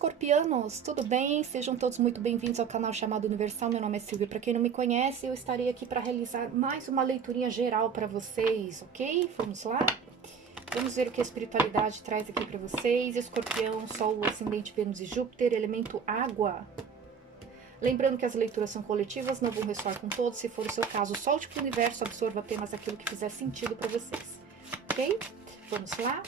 escorpianos, tudo bem? Sejam todos muito bem-vindos ao canal chamado Universal. Meu nome é Silvia. Para quem não me conhece, eu estarei aqui para realizar mais uma leiturinha geral para vocês, ok? Vamos lá? Vamos ver o que a espiritualidade traz aqui para vocês. Escorpião, Sol, Ascendente, Vênus e Júpiter, elemento água. Lembrando que as leituras são coletivas, não vão ressoar com todos. Se for o seu caso, solte para o universo, absorva apenas aquilo que fizer sentido para vocês, ok? Vamos lá?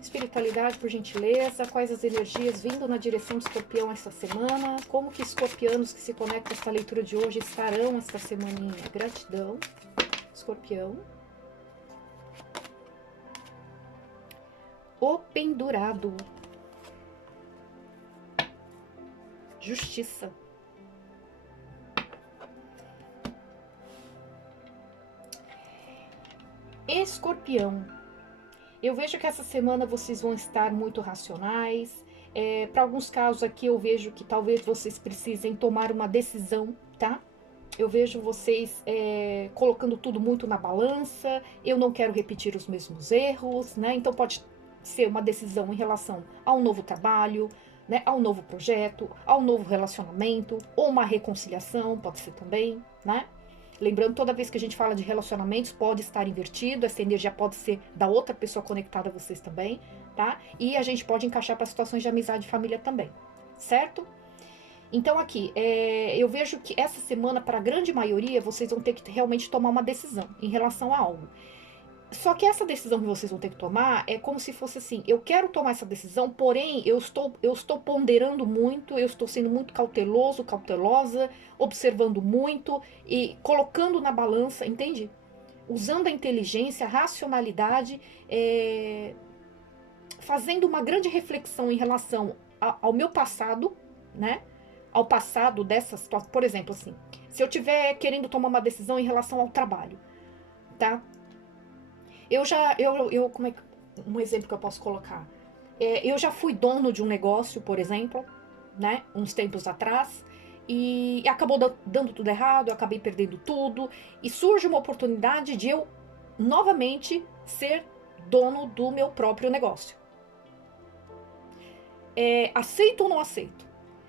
Espiritualidade, por gentileza, quais as energias vindo na direção do escorpião esta semana, como que escorpianos que se conectam a esta leitura de hoje estarão esta semaninha. Gratidão, escorpião. O pendurado. Justiça. Escorpião. Eu vejo que essa semana vocês vão estar muito racionais. Para alguns casos aqui eu vejo que talvez vocês precisem tomar uma decisão, tá? Eu vejo vocês colocando tudo muito na balança. Eu não quero repetir os mesmos erros, né? Então pode ser uma decisão em relação ao novo trabalho, né? Ao novo projeto, ao novo relacionamento, ou uma reconciliação, pode ser também, né? Lembrando, toda vez que a gente fala de relacionamentos, pode estar invertido, essa energia pode ser da outra pessoa conectada a vocês também, tá? E a gente pode encaixar para situações de amizade e família também, certo? Então aqui, eu vejo que essa semana, para a grande maioria, vocês vão ter que realmente tomar uma decisão em relação a algo. Só que essa decisão que vocês vão ter que tomar é como se fosse assim, eu quero tomar essa decisão, porém eu estou ponderando muito, eu estou sendo muito cauteloso, cautelosa, observando muito e colocando na balança, entende? Usando a inteligência, a racionalidade, fazendo uma grande reflexão em relação ao meu passado, né? Ao passado dessa situação. Por exemplo, assim, se eu estiver querendo tomar uma decisão em relação ao trabalho, tá? Como é que, um exemplo que eu posso colocar? Eu já fui dono de um negócio, por exemplo, né, uns tempos atrás, e acabou dando tudo errado, eu acabei perdendo tudo, e surge uma oportunidade de eu, novamente, ser dono do meu próprio negócio. Aceito ou não aceito?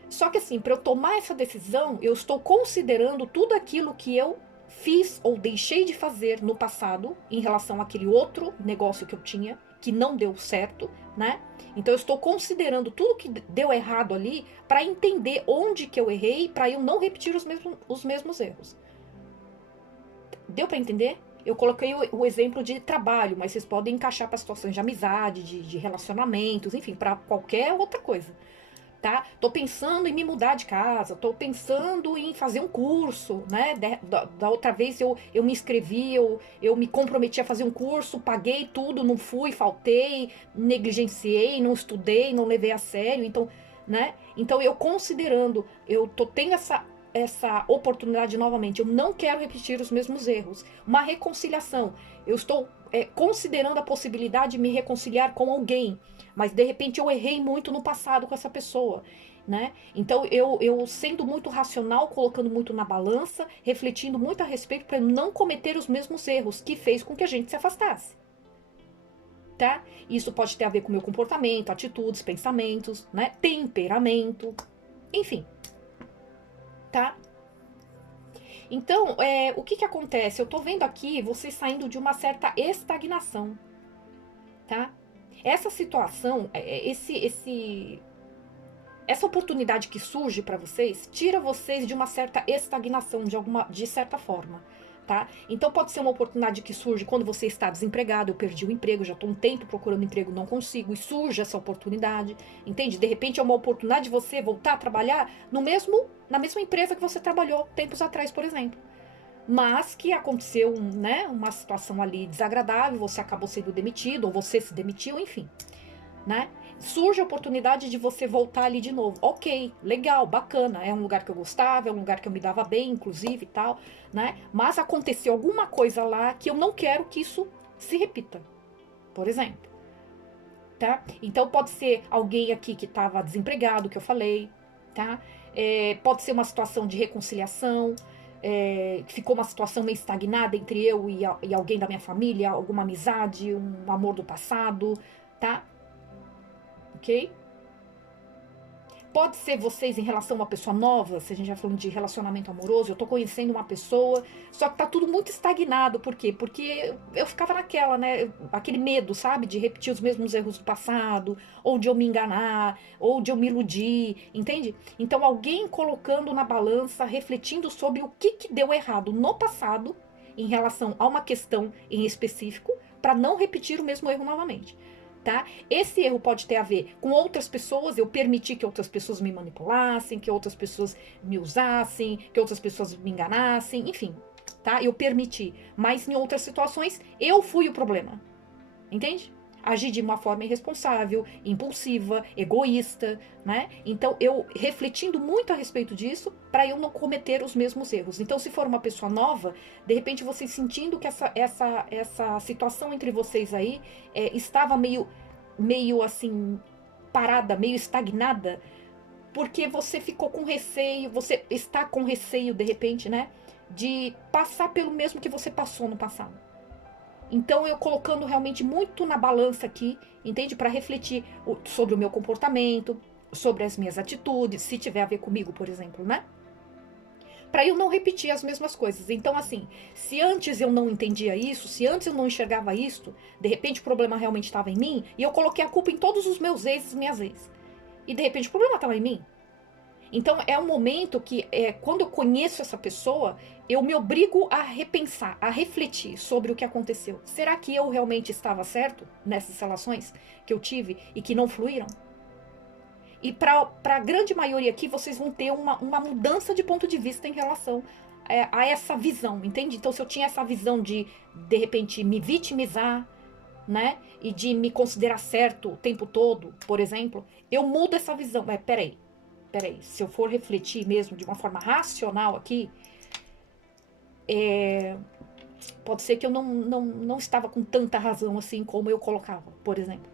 Só que assim, para eu tomar essa decisão, eu estou considerando tudo aquilo que eu fiz ou deixei de fazer no passado em relação àquele outro negócio que eu tinha, que não deu certo, né? Então eu estou considerando tudo que deu errado ali para entender onde que eu errei, para eu não repetir os mesmos erros. Deu para entender? Eu coloquei o exemplo de trabalho, mas vocês podem encaixar para situações de amizade, de relacionamentos, enfim, para qualquer outra coisa. Tá? Tô pensando em me mudar de casa, tô pensando em fazer um curso, né? Da outra vez eu me inscrevi, eu me comprometi a fazer um curso, paguei tudo, não fui, faltei, negligenciei, não estudei, não levei a sério, então, né? Então eu considerando, eu tô tendo essa oportunidade novamente, eu não quero repetir os mesmos erros. Uma reconciliação, eu estou considerando a possibilidade de me reconciliar com alguém, mas de repente eu errei muito no passado com essa pessoa, né? Então eu sendo muito racional, colocando muito na balança, refletindo muito a respeito para não cometer os mesmos erros que fez com que a gente se afastasse. Tá? Isso pode ter a ver com o meu comportamento, atitudes, pensamentos, né? Temperamento, enfim. Tá? Então, o que acontece? Eu tô vendo aqui você saindo de uma certa estagnação, tá? Essa situação, essa oportunidade que surge para vocês, tira vocês de uma certa estagnação, de certa forma, tá? Então pode ser uma oportunidade que surge quando você está desempregado, eu perdi o emprego, já estou um tempo procurando emprego, não consigo, e surge essa oportunidade, entende? De repente é uma oportunidade de você voltar a trabalhar na mesma empresa que você trabalhou tempos atrás, por exemplo. Mas que aconteceu, né, uma situação ali desagradável, você acabou sendo demitido, ou você se demitiu, enfim, né? Surge a oportunidade de você voltar ali de novo. Ok, legal, bacana, é um lugar que eu gostava, é um lugar que eu me dava bem, inclusive e tal, né? Mas aconteceu alguma coisa lá que eu não quero que isso se repita, por exemplo, tá? Então pode ser alguém aqui que estava desempregado, que eu falei, tá? Pode ser uma situação de reconciliação, ficou uma situação meio estagnada entre eu e alguém da minha família, alguma amizade, um amor do passado, tá? Ok? pode ser vocês em relação a uma pessoa nova, se a gente já falando de relacionamento amoroso, eu tô conhecendo uma pessoa, só que tá tudo muito estagnado. Por quê? Porque eu ficava naquela, né? Aquele medo, sabe? De repetir os mesmos erros do passado, ou de eu me enganar, ou de eu me iludir, entende? Então alguém colocando na balança, refletindo sobre o que deu errado no passado, em relação a uma questão em específico, para não repetir o mesmo erro novamente. Tá? Esse erro pode ter a ver com outras pessoas, eu permiti que outras pessoas me manipulassem, que outras pessoas me usassem, que outras pessoas me enganassem, enfim, tá? Eu permiti. Mas em outras situações, eu fui o problema. Entende? Agi de uma forma irresponsável, impulsiva, egoísta, né? Então, eu refletindo muito a respeito disso, para eu não cometer os mesmos erros. Então, se for uma pessoa nova, de repente vocês sentindo que essa situação entre vocês aí estava meio assim, parada, meio estagnada, porque você ficou com receio, você está com receio, de repente, né? De passar pelo mesmo que você passou no passado. Então, eu colocando realmente muito na balança aqui, entende? Para refletir sobre o meu comportamento, sobre as minhas atitudes, se tiver a ver comigo, por exemplo, né? Para eu não repetir as mesmas coisas. Então, assim, se antes eu não entendia isso, se antes eu não enxergava isso, de repente o problema realmente estava em mim, e eu coloquei a culpa em todos os meus ex e minhas ex. E de repente o problema estava em mim. Então, é um momento que, quando eu conheço essa pessoa, eu me obrigo a repensar, a refletir sobre o que aconteceu. Será que eu realmente estava certo nessas relações que eu tive e que não fluíram? E para a grande maioria aqui, vocês vão ter uma mudança de ponto de vista em relação a essa visão, entende? Então, se eu tinha essa visão de repente, me vitimizar, né? E de me considerar certo o tempo todo, por exemplo, eu mudo essa visão. Mas peraí, se eu for refletir mesmo de uma forma racional aqui, pode ser que eu não estava com tanta razão assim como eu colocava, por exemplo.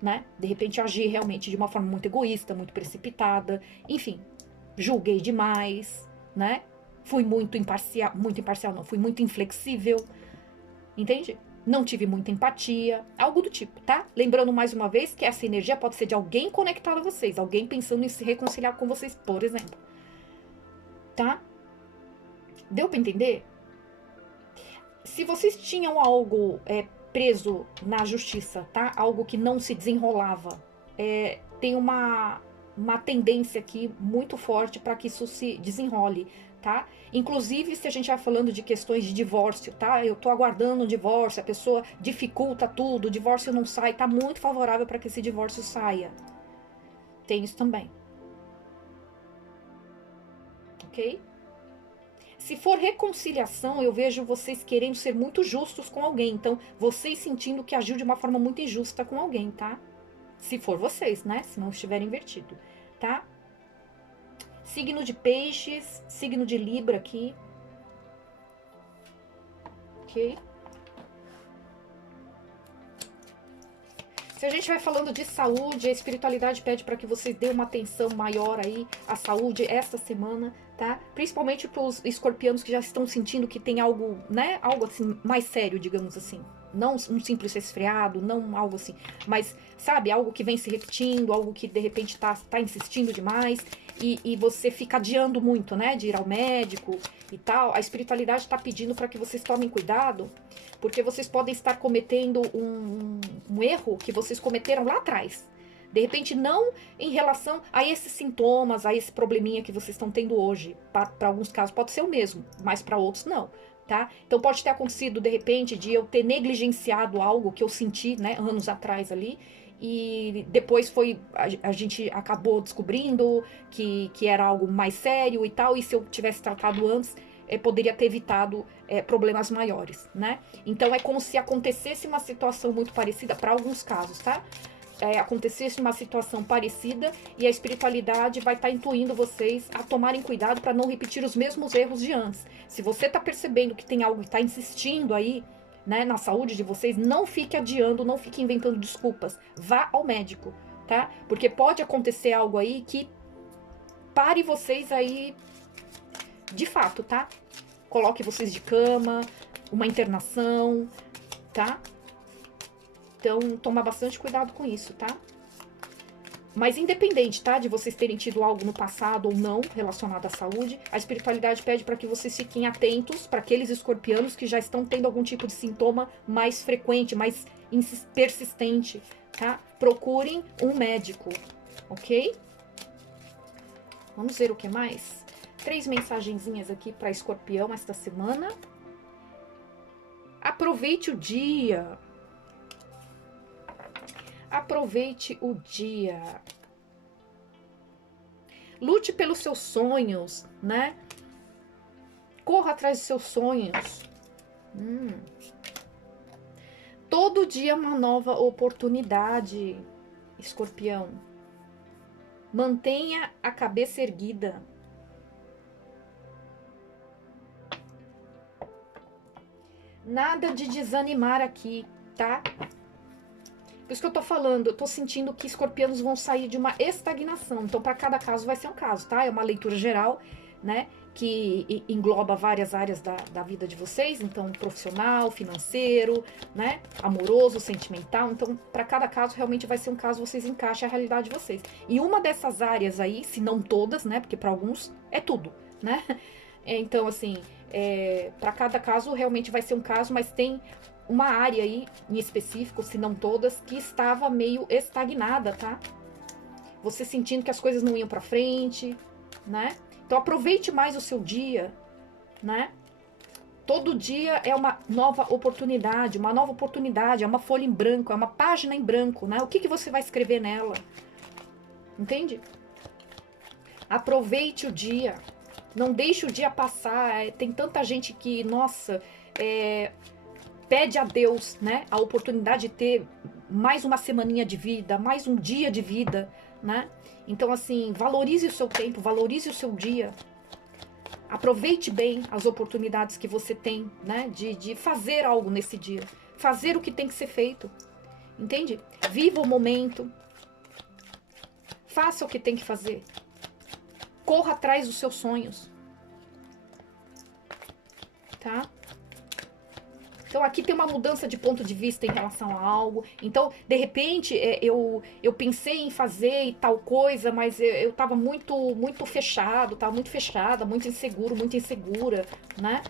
Né? De repente eu agi realmente de uma forma muito egoísta, muito precipitada, enfim, julguei demais, né? Fui muito imparcial não, fui muito inflexível, entende? Não tive muita empatia, algo do tipo, tá? Lembrando mais uma vez que essa energia pode ser de alguém conectado a vocês, alguém pensando em se reconciliar com vocês, por exemplo. Tá? Deu pra entender? Se vocês tinham algo preso na justiça, tá? Algo que não se desenrolava, tem uma tendência aqui muito forte para que isso se desenrole, tá? Inclusive, se a gente vai falando de questões de divórcio, tá? Eu tô aguardando um divórcio, a pessoa dificulta tudo, o divórcio não sai, tá muito favorável para que esse divórcio saia. Tem isso também. Ok? Se for reconciliação, eu vejo vocês querendo ser muito justos com alguém. Então, vocês sentindo que agiu de uma forma muito injusta com alguém, tá? Se for vocês, né? Se não estiver invertido, tá? Signo de peixes, signo de Libra aqui. Ok? Se a gente vai falando de saúde, a espiritualidade pede para que vocês dêem uma atenção maior aí à saúde esta semana, tá? Principalmente para os escorpianos que já estão sentindo que tem algo, né? Algo assim mais sério, digamos assim. Não um simples resfriado, não algo assim. Mas, sabe, algo que vem se repetindo, algo que de repente tá insistindo demais. E você fica adiando muito, né? De ir ao médico e tal. A espiritualidade está pedindo para que vocês tomem cuidado, porque vocês podem estar cometendo um erro que vocês cometeram lá atrás. De repente, não em relação a esses sintomas, a esse probleminha que vocês estão tendo hoje. Para alguns casos pode ser o mesmo, mas para outros não, tá? Então pode ter acontecido, de repente, de eu ter negligenciado algo que eu senti, né, anos atrás ali, e depois a gente acabou descobrindo que era algo mais sério e tal, e se eu tivesse tratado antes, poderia ter evitado problemas maiores, né? Então é como se acontecesse uma situação muito parecida para alguns casos, tá? Acontecesse uma situação parecida e a espiritualidade vai estar intuindo vocês a tomarem cuidado para não repetir os mesmos erros de antes. Se você está percebendo que tem algo que está insistindo aí, né, na saúde de vocês, não fique adiando, não fique inventando desculpas. Vá ao médico, tá? Porque pode acontecer algo aí que pare vocês aí de fato, tá? Coloque vocês de cama, uma internação, tá? Então, tomar bastante cuidado com isso, tá? Mas independente, tá? De vocês terem tido algo no passado ou não relacionado à saúde, a espiritualidade pede para que vocês fiquem atentos para aqueles escorpianos que já estão tendo algum tipo de sintoma mais frequente, mais persistente, tá? Procurem um médico, ok? Vamos ver o que mais? 3 mensagenzinhas aqui para escorpião esta semana. Aproveite o dia. Aproveite o dia. Lute pelos seus sonhos, né? Corra atrás dos seus sonhos. Todo dia é uma nova oportunidade, escorpião. Mantenha a cabeça erguida. Nada de desanimar aqui, tá? Por isso que eu tô falando, eu tô sentindo que escorpianos vão sair de uma estagnação. Então, para cada caso vai ser um caso, tá? É uma leitura geral, né? Que engloba várias áreas da vida de vocês. Então, profissional, financeiro, né? Amoroso, sentimental. Então, para cada caso, realmente vai ser um caso, vocês encaixem a realidade de vocês. E uma dessas áreas aí, se não todas, né? Porque para alguns é tudo, né? Então, assim, para cada caso, realmente vai ser um caso, mas tem uma área aí, em específico, se não todas, que estava meio estagnada, tá? Você sentindo que as coisas não iam pra frente, né? Então aproveite mais o seu dia, né? Todo dia é uma nova oportunidade, é uma folha em branco, é uma página em branco, né? O que você vai escrever nela? Entende? Aproveite o dia, não deixe o dia passar. Tem tanta gente que, nossa, pede a Deus, né, a oportunidade de ter mais uma semaninha de vida, mais um dia de vida, né? Então, assim, valorize o seu tempo, valorize o seu dia. Aproveite bem as oportunidades que você tem, né, de fazer algo nesse dia. Fazer o que tem que ser feito, entende? Viva o momento. Faça o que tem que fazer. Corra atrás dos seus sonhos. Tá? Então, aqui tem uma mudança de ponto de vista em relação a algo. Então, de repente, eu pensei em fazer e tal coisa, mas eu tava muito fechado, tava muito fechada, muito inseguro, muito insegura, né?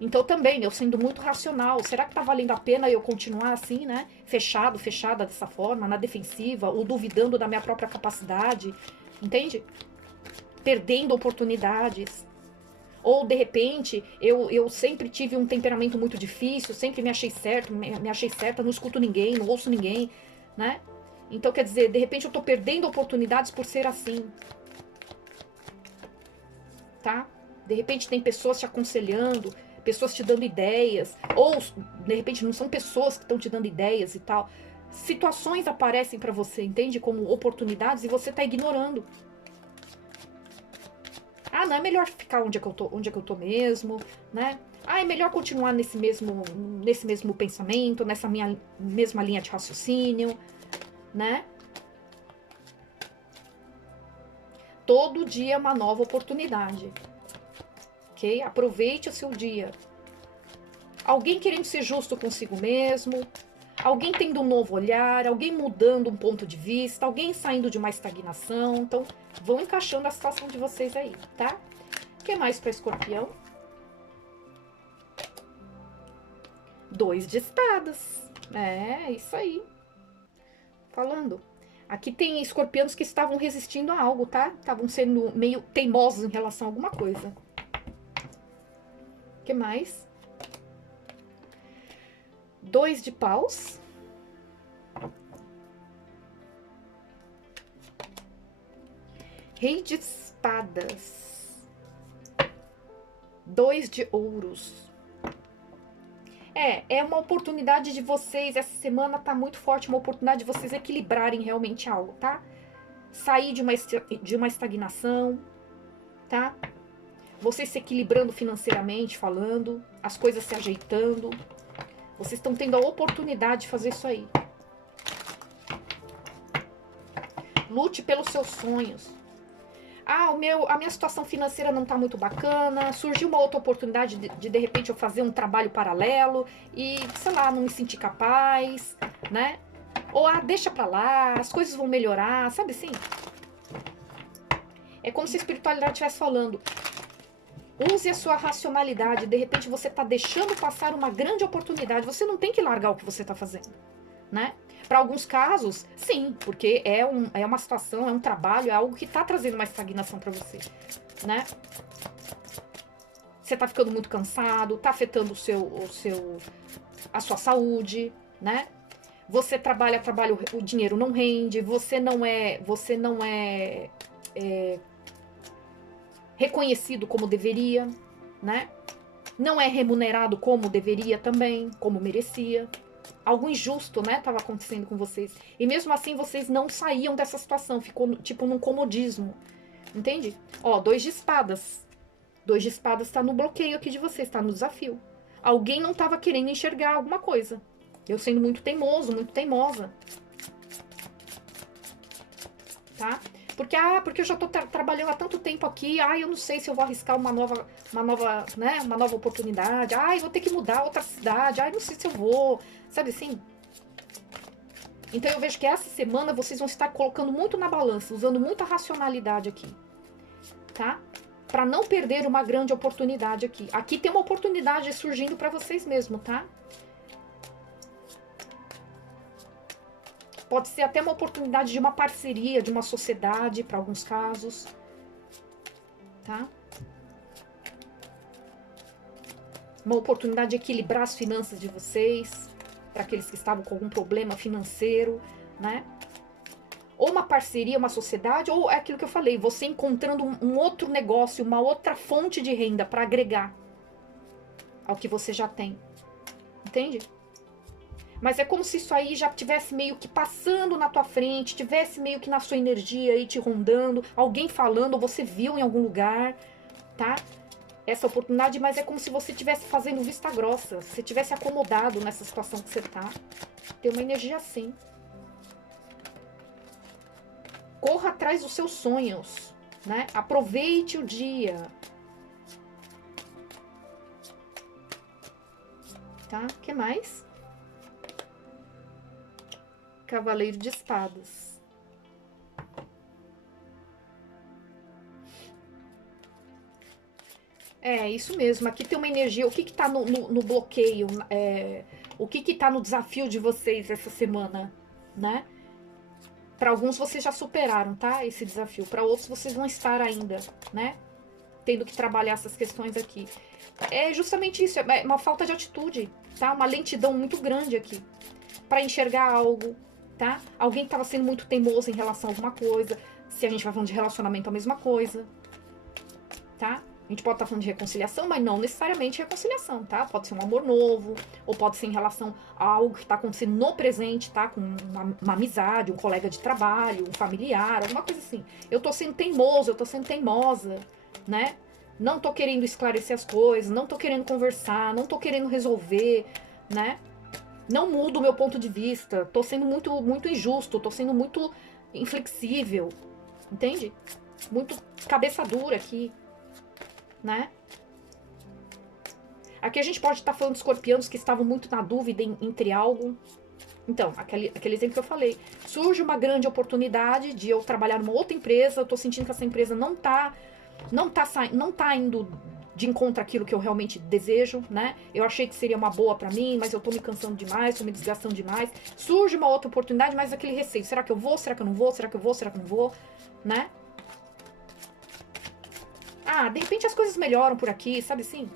Então, também, eu sendo muito racional, será que tá valendo a pena eu continuar assim, né? Fechada dessa forma, na defensiva, ou duvidando da minha própria capacidade, entende? Perdendo oportunidades. Ou, de repente, eu sempre tive um temperamento muito difícil, sempre me achei certo, me achei certa, não escuto ninguém, não ouço ninguém, né? Então, quer dizer, de repente eu tô perdendo oportunidades por ser assim. Tá? De repente tem pessoas te aconselhando, pessoas te dando ideias, ou, de repente, não são pessoas que estão te dando ideias e tal. Situações aparecem pra você, entende? Como oportunidades e você tá ignorando. Ah, não, é melhor ficar onde é que eu tô mesmo, né? Ah, é melhor continuar nesse mesmo pensamento, nessa minha mesma linha de raciocínio, né? Todo dia é uma nova oportunidade, ok? Aproveite o seu dia. Alguém querendo ser justo consigo mesmo, alguém tendo um novo olhar, alguém mudando um ponto de vista, alguém saindo de uma estagnação. Então, vão encaixando a situação de vocês aí, tá? O que mais para escorpião? 2 de espadas. É, isso aí. Falando. Aqui tem escorpianos que estavam resistindo a algo, tá? Estavam sendo meio teimosos em relação a alguma coisa. O que mais? 2 de paus. Rei de espadas. 2 de ouros. É uma oportunidade de vocês, essa semana tá muito forte, uma oportunidade de vocês equilibrarem realmente algo, tá? Sair de uma estagnação, tá? Vocês se equilibrando financeiramente, falando, as coisas se ajeitando. Vocês estão tendo a oportunidade de fazer isso aí. Lute pelos seus sonhos. Ah, a minha situação financeira não tá muito bacana, surgiu uma outra oportunidade de repente eu fazer um trabalho paralelo e, sei lá, não me sentir capaz, né? Ou, deixa pra lá, as coisas vão melhorar, sabe assim? É como se a espiritualidade estivesse falando, use a sua racionalidade, de repente você tá deixando passar uma grande oportunidade, você não tem que largar o que você tá fazendo, né? Para alguns casos, sim, porque é uma situação, é um trabalho, é algo que tá trazendo uma estagnação para você, né? Você tá ficando muito cansado, tá afetando a sua saúde, né? Você trabalha, o dinheiro não rende, você não é reconhecido como deveria, né? Não é remunerado como deveria também, como merecia. Algo injusto, né, estava acontecendo com vocês. E mesmo assim vocês não saíam dessa situação, ficou tipo num comodismo. Entende? Ó, 2 de espadas. 2 de espadas tá no bloqueio aqui de vocês, tá no desafio. Alguém não estava querendo enxergar alguma coisa. Eu sendo muito teimoso, muito teimosa. Tá? Porque eu já tô trabalhando há tanto tempo aqui, eu não sei se eu vou arriscar uma nova oportunidade. Eu vou ter que mudar outra cidade. Não sei se eu vou. Sabe assim? Então eu vejo que essa semana vocês vão estar colocando muito na balança, usando muita racionalidade aqui, tá? Para não perder uma grande oportunidade aqui. Aqui tem uma oportunidade surgindo para vocês mesmo, tá? Pode ser até uma oportunidade de uma parceria, de uma sociedade, para alguns casos, tá? Uma oportunidade de equilibrar as finanças de vocês, para aqueles que estavam com algum problema financeiro, né? Ou uma parceria, uma sociedade, ou é aquilo que eu falei, você encontrando um outro negócio, uma outra fonte de renda para agregar ao que você já tem. Entende? Mas é como se isso aí já tivesse meio que passando na tua frente, tivesse meio que na sua energia aí te rondando, alguém falando, ou você viu em algum lugar, tá? Essa oportunidade, mas é como se você estivesse fazendo vista grossa, você tivesse acomodado nessa situação que você tá. Tem uma energia assim. Corra atrás dos seus sonhos, né? Aproveite o dia. Tá? O que mais? Cavaleiro de espadas. É, isso mesmo. Aqui tem uma energia. O que tá no bloqueio? O que tá no desafio de vocês essa semana, né? Para alguns vocês já superaram, tá? Esse desafio. Para outros vocês vão estar ainda, né? Tendo que trabalhar essas questões aqui. É justamente isso. É uma falta de atitude, tá? Uma lentidão muito grande aqui. Para enxergar algo, tá? Alguém estava sendo muito teimoso em relação a alguma coisa. Se a gente vai falando de relacionamento, a mesma coisa, tá? A gente pode estar falando de reconciliação, mas não necessariamente reconciliação, tá? Pode ser um amor novo, ou pode ser em relação a algo que está acontecendo no presente, tá? Com uma amizade, um colega de trabalho, um familiar, alguma coisa assim. Eu tô sendo teimoso, eu tô sendo teimosa, né? Não tô querendo esclarecer as coisas, não tô querendo conversar, não tô querendo resolver, né? Não mudo o meu ponto de vista, tô sendo muito, muito injusto, tô sendo muito inflexível, entende? Muito cabeça dura aqui, né? Aqui a gente pode estar falando de escorpianos que estavam muito na dúvida entre algo. Então, aquele exemplo que eu falei. Surge uma grande oportunidade de eu trabalhar numa outra empresa, eu tô sentindo que essa empresa não tá indo de encontro àquilo que eu realmente desejo, né? Eu achei que seria uma boa pra mim, mas eu tô me cansando demais, tô me desgastando demais. Surge uma outra oportunidade, mas aquele receio. Será que eu vou? Será que eu não vou? Será que eu vou? Será que eu não vou? Né? De repente as coisas melhoram por aqui, sabe assim?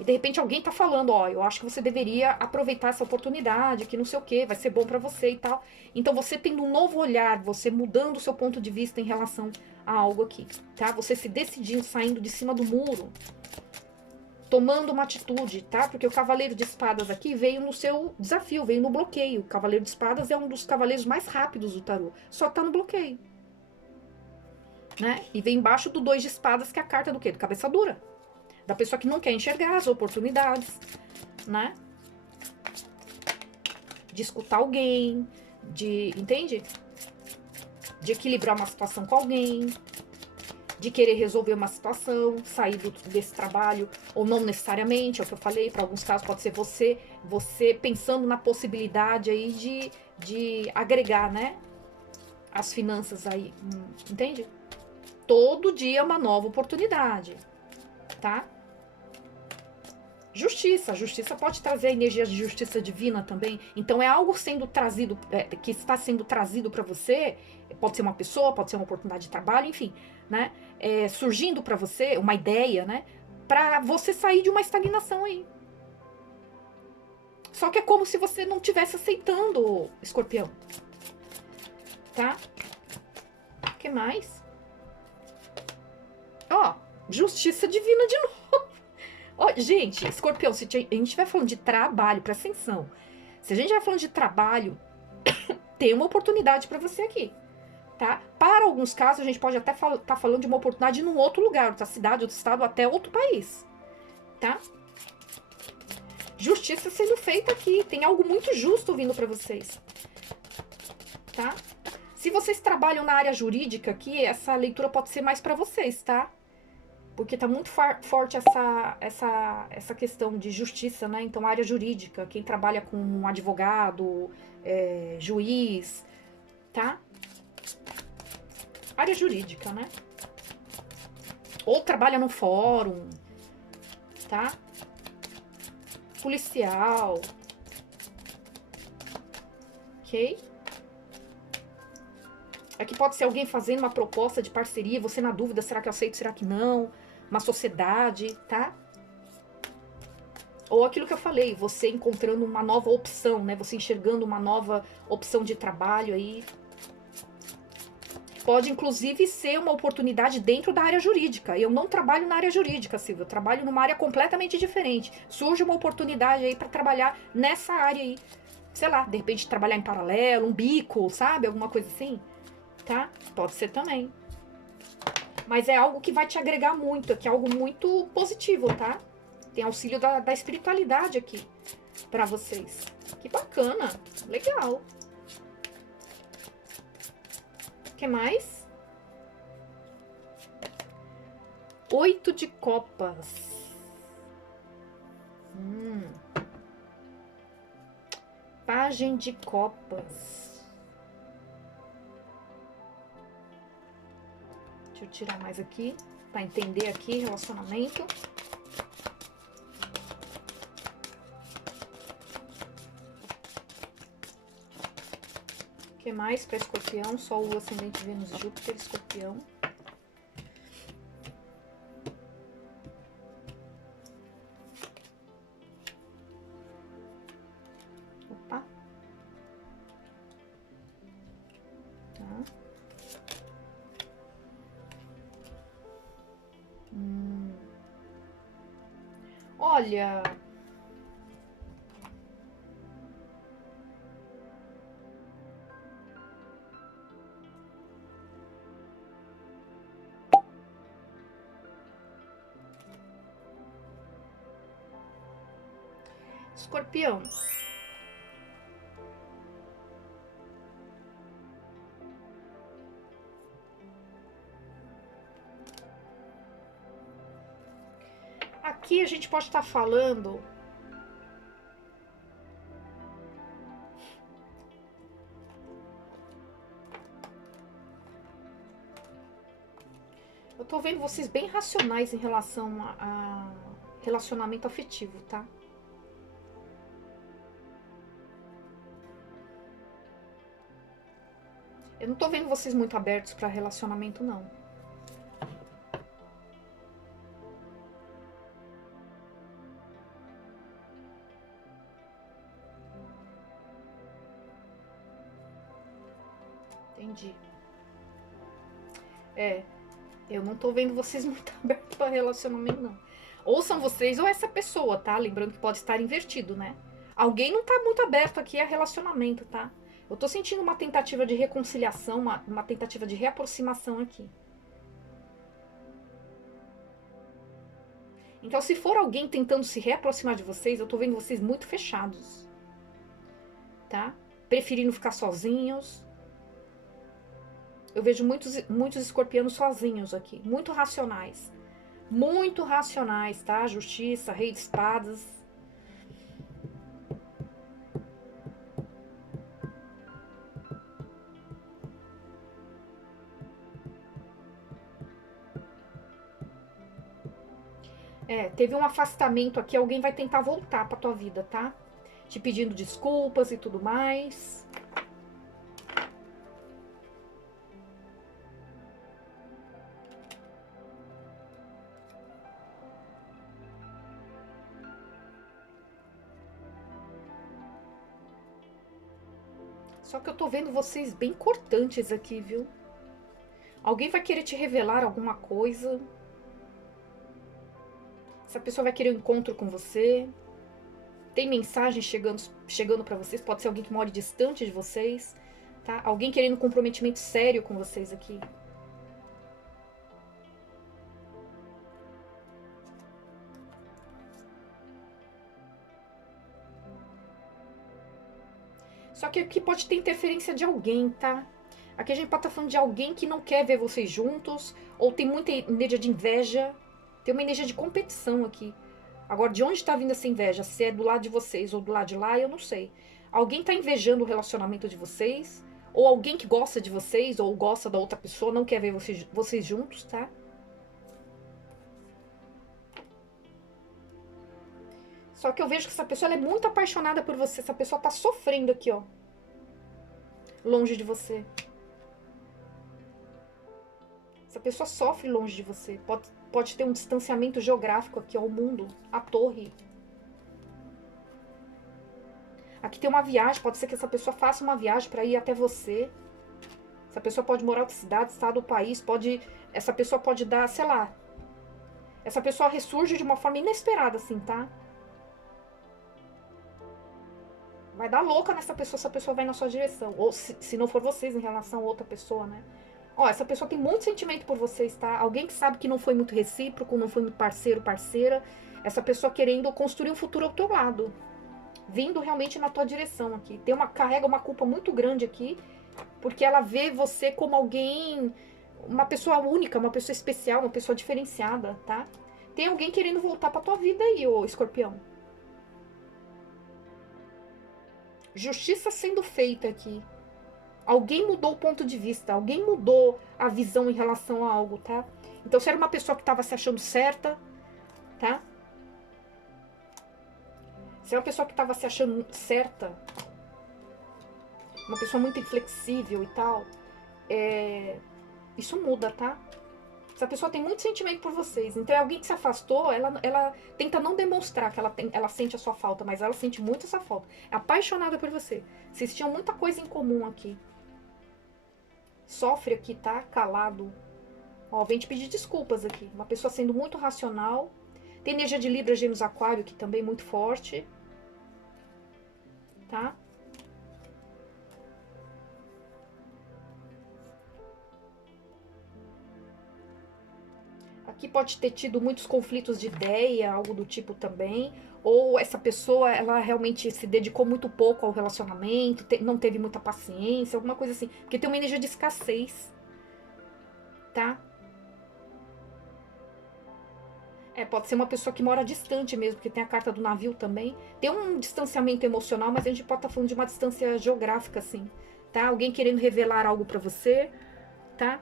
E de repente alguém tá falando, eu acho que você deveria aproveitar essa oportunidade, que não sei o que, vai ser bom pra você e tal. Então você tendo um novo olhar, você mudando o seu ponto de vista em relação a algo aqui, tá? Você se decidindo, saindo de cima do muro, tomando uma atitude, tá? Porque o Cavaleiro de Espadas aqui veio no seu desafio, veio no bloqueio. O Cavaleiro de Espadas é um dos cavaleiros mais rápidos do tarô, só tá no bloqueio, né? E vem embaixo do 2 de Espadas, que é a carta do quê? Do cabeça dura. Da pessoa que não quer enxergar as oportunidades, né? De escutar alguém, entende? De equilibrar uma situação com alguém, de querer resolver uma situação, sair desse trabalho, ou não necessariamente, é o que eu falei, para alguns casos pode ser você pensando na possibilidade aí de agregar, né? As finanças aí, entende? Todo dia é uma nova oportunidade, tá? Justiça. A justiça pode trazer a energia de justiça divina também. Então é algo sendo trazido, que está sendo trazido para você. Pode ser uma pessoa, pode ser uma oportunidade de trabalho, enfim, né? Surgindo para você uma ideia, né? Para você sair de uma estagnação aí. Só que é como se você não estivesse aceitando, Escorpião. Tá? O que mais? Ó, justiça divina de novo. Ó, gente, Escorpião, se a gente estiver falando de trabalho, presta atenção. Se a gente estiver falando de trabalho, tem uma oportunidade para você aqui. Tá? Para alguns casos, a gente pode até estar falando de uma oportunidade num outro lugar, outra cidade, outro estado, até outro país. Tá? Justiça sendo feita aqui. Tem algo muito justo vindo para vocês. Tá? Se vocês trabalham na área jurídica aqui, essa leitura pode ser mais para vocês, tá? Porque tá muito forte essa questão de justiça, né? Então, área jurídica, quem trabalha com um advogado, juiz, tá? Área jurídica, né? Ou trabalha no fórum, tá? Policial. Ok? Aqui pode ser alguém fazendo uma proposta de parceria, você na dúvida, será que eu aceito, será que não? Uma sociedade, tá? Ou aquilo que eu falei, você encontrando uma nova opção, né? Você enxergando uma nova opção de trabalho aí. Pode, inclusive, ser uma oportunidade dentro da área jurídica. Eu não trabalho na área jurídica, Silvia. Eu trabalho numa área completamente diferente. Surge uma oportunidade aí para trabalhar nessa área aí. Sei lá, de repente trabalhar em paralelo, um bico, sabe? Alguma coisa assim, tá? Pode ser também. Mas é algo que vai te agregar muito, que é algo muito positivo, tá? Tem auxílio da espiritualidade aqui para vocês. Que bacana, legal. O que mais? 8 de copas. Pagem de copas. Deixa eu tirar mais aqui, para entender aqui relacionamento. O que mais para Escorpião? Sol, Lua, Ascendente, Vênus, Júpiter, Escorpião. Opa. Tá. Olha... Escorpião. Aqui a gente pode estar falando... Eu tô vendo vocês bem racionais em relação a relacionamento afetivo, tá? Eu não tô vendo vocês muito abertos para relacionamento, não. Entendi. Eu não tô vendo vocês muito abertos para relacionamento, não. Ou são vocês ou essa pessoa, tá? Lembrando que pode estar invertido, né? Alguém não tá muito aberto aqui a relacionamento, tá? Eu tô sentindo uma tentativa de reconciliação, uma tentativa de reaproximação aqui. Então, se for alguém tentando se reaproximar de vocês, eu tô vendo vocês muito fechados. Tá? Preferindo ficar sozinhos. Eu vejo muitos escorpianos sozinhos aqui. Muito racionais. Muito racionais, tá? Justiça, Rei de Espadas. Teve um afastamento aqui, alguém vai tentar voltar pra tua vida, tá? Te pedindo desculpas e tudo mais. Só que eu tô vendo vocês bem cortantes aqui, viu? Alguém vai querer te revelar alguma coisa. Essa pessoa vai querer um encontro com você. Tem mensagem chegando para vocês. Pode ser alguém que mora distante de vocês, tá? Alguém querendo um comprometimento sério com vocês aqui. Só que aqui pode ter interferência de alguém, tá? Aqui a gente pode estar falando de alguém que não quer ver vocês juntos, ou tem muita energia de inveja, tem uma energia de competição aqui. Agora, de onde está vindo essa inveja? Se é do lado de vocês ou do lado de lá, eu não sei. Alguém está invejando o relacionamento de vocês, ou alguém que gosta de vocês, ou gosta da outra pessoa, não quer ver vocês juntos, tá? Só que eu vejo que essa pessoa ela é muito apaixonada por você. Essa pessoa tá sofrendo aqui, ó. Longe de você. Essa pessoa sofre longe de você. Pode ter um distanciamento geográfico aqui, ó. O mundo, a torre. Aqui tem uma viagem. Pode ser que essa pessoa faça uma viagem pra ir até você. Essa pessoa pode morar em outra cidade, estado ou país. Essa pessoa pode dar, sei lá. Essa pessoa ressurge de uma forma inesperada, assim, tá? Vai dar louca nessa pessoa, essa pessoa vai na sua direção. Ou se não for vocês em relação a outra pessoa, né? Ó, essa pessoa tem muito sentimento por vocês, tá? Alguém que sabe que não foi muito recíproco, não foi muito parceiro, parceira. Essa pessoa querendo construir um futuro ao teu lado. Vindo realmente na tua direção aqui. Carrega uma culpa muito grande aqui, porque ela vê você como alguém, uma pessoa única, uma pessoa especial, uma pessoa diferenciada, tá? Tem alguém querendo voltar pra tua vida aí, ô escorpião. Justiça sendo feita aqui. Alguém mudou o ponto de vista, alguém mudou a visão em relação a algo, tá? Então, se era uma pessoa que estava se achando certa, tá? Se é uma pessoa que estava se achando certa, uma pessoa muito inflexível e tal, isso muda, tá? Essa pessoa tem muito sentimento por vocês. Então é alguém que se afastou, ela tenta não demonstrar que ela sente a sua falta, mas ela sente muito essa falta. É apaixonada por você. Vocês tinham muita coisa em comum aqui. Sofre aqui, tá? Calado. Ó, vem te pedir desculpas aqui. Uma pessoa sendo muito racional. Tem energia de Libra, Gêmeos, Aquário aqui também muito forte. Tá? Aqui pode ter tido muitos conflitos de ideia, algo do tipo também. Ou essa pessoa, ela realmente se dedicou muito pouco ao relacionamento, não teve muita paciência, alguma coisa assim. Porque tem uma energia de escassez. Tá? Pode ser uma pessoa que mora distante mesmo, porque tem a carta do navio também. Tem um distanciamento emocional, mas a gente pode estar falando de uma distância geográfica, assim. Tá? Alguém querendo revelar algo pra você, tá?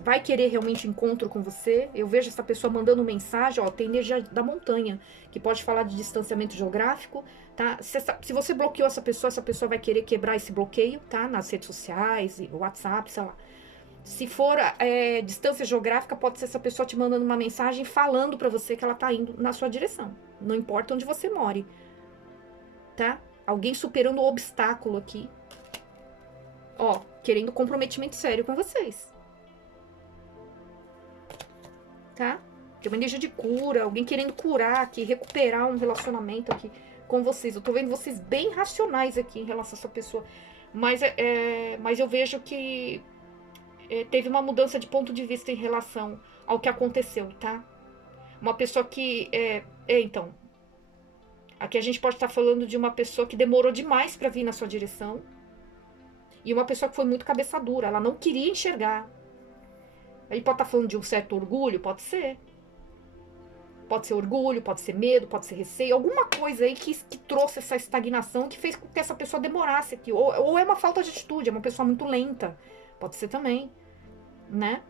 Vai querer realmente encontro com você. Eu vejo essa pessoa mandando mensagem, ó, tem energia da montanha, que pode falar de distanciamento geográfico, tá? Se você bloqueou essa pessoa vai querer quebrar esse bloqueio, tá? Nas redes sociais, WhatsApp, sei lá. Se for distância geográfica, pode ser essa pessoa te mandando uma mensagem falando pra você que ela tá indo na sua direção. Não importa onde você more, tá? Alguém superando o obstáculo aqui. Ó, querendo comprometimento sério com vocês. Tá? Tem uma energia de cura, alguém querendo curar aqui, recuperar um relacionamento aqui com vocês. Eu tô vendo vocês bem racionais aqui em relação a essa pessoa. Mas eu vejo que teve uma mudança de ponto de vista em relação ao que aconteceu, tá? Uma pessoa que... então... Aqui a gente pode estar falando de uma pessoa que demorou demais pra vir na sua direção. E uma pessoa que foi muito cabeça dura. Ela não queria enxergar. Aí pode estar falando de um certo orgulho, pode ser. Pode ser orgulho, pode ser medo, pode ser receio. Alguma coisa aí que trouxe essa estagnação, que fez com que essa pessoa demorasse aqui. Ou é uma falta de atitude, é uma pessoa muito lenta. Pode ser também, né?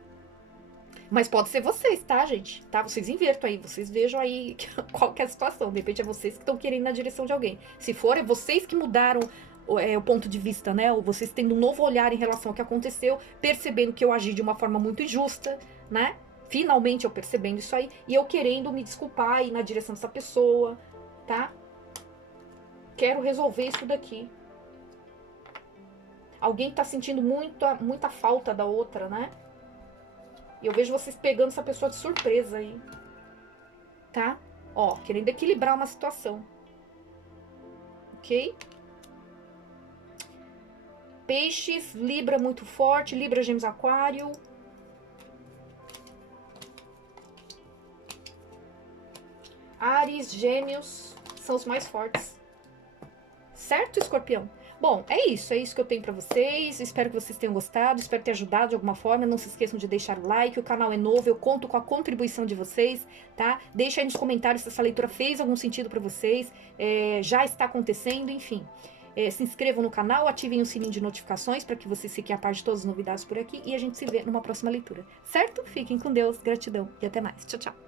Mas pode ser vocês, tá, gente? Tá? Vocês invertam aí, vocês vejam aí qual que é a situação. De repente é vocês que estão querendo ir na direção de alguém. Se for, é vocês que mudaram o ponto de vista, né? Ou vocês tendo um novo olhar em relação ao que aconteceu, percebendo que eu agi de uma forma muito injusta, né? Finalmente eu percebendo isso aí, e eu querendo me desculpar e ir na direção dessa pessoa, tá? Quero resolver isso daqui. Alguém tá sentindo muita falta da outra, né? E eu vejo vocês pegando essa pessoa de surpresa aí. Tá? Ó, querendo equilibrar uma situação. Ok? Peixes, Libra muito forte, Libra, Gêmeos, Aquário. Áries, Gêmeos, são os mais fortes. Certo, Escorpião? Bom, é isso que eu tenho pra vocês. Espero que vocês tenham gostado, espero ter ajudado de alguma forma. Não se esqueçam de deixar o like, o canal é novo, eu conto com a contribuição de vocês, tá? Deixa aí nos comentários se essa leitura fez algum sentido pra vocês, já está acontecendo, enfim. Se inscrevam no canal, ativem o sininho de notificações para que vocês fiquem a par de todas as novidades por aqui e a gente se vê numa próxima leitura, certo? Fiquem com Deus, gratidão e até mais. Tchau, tchau.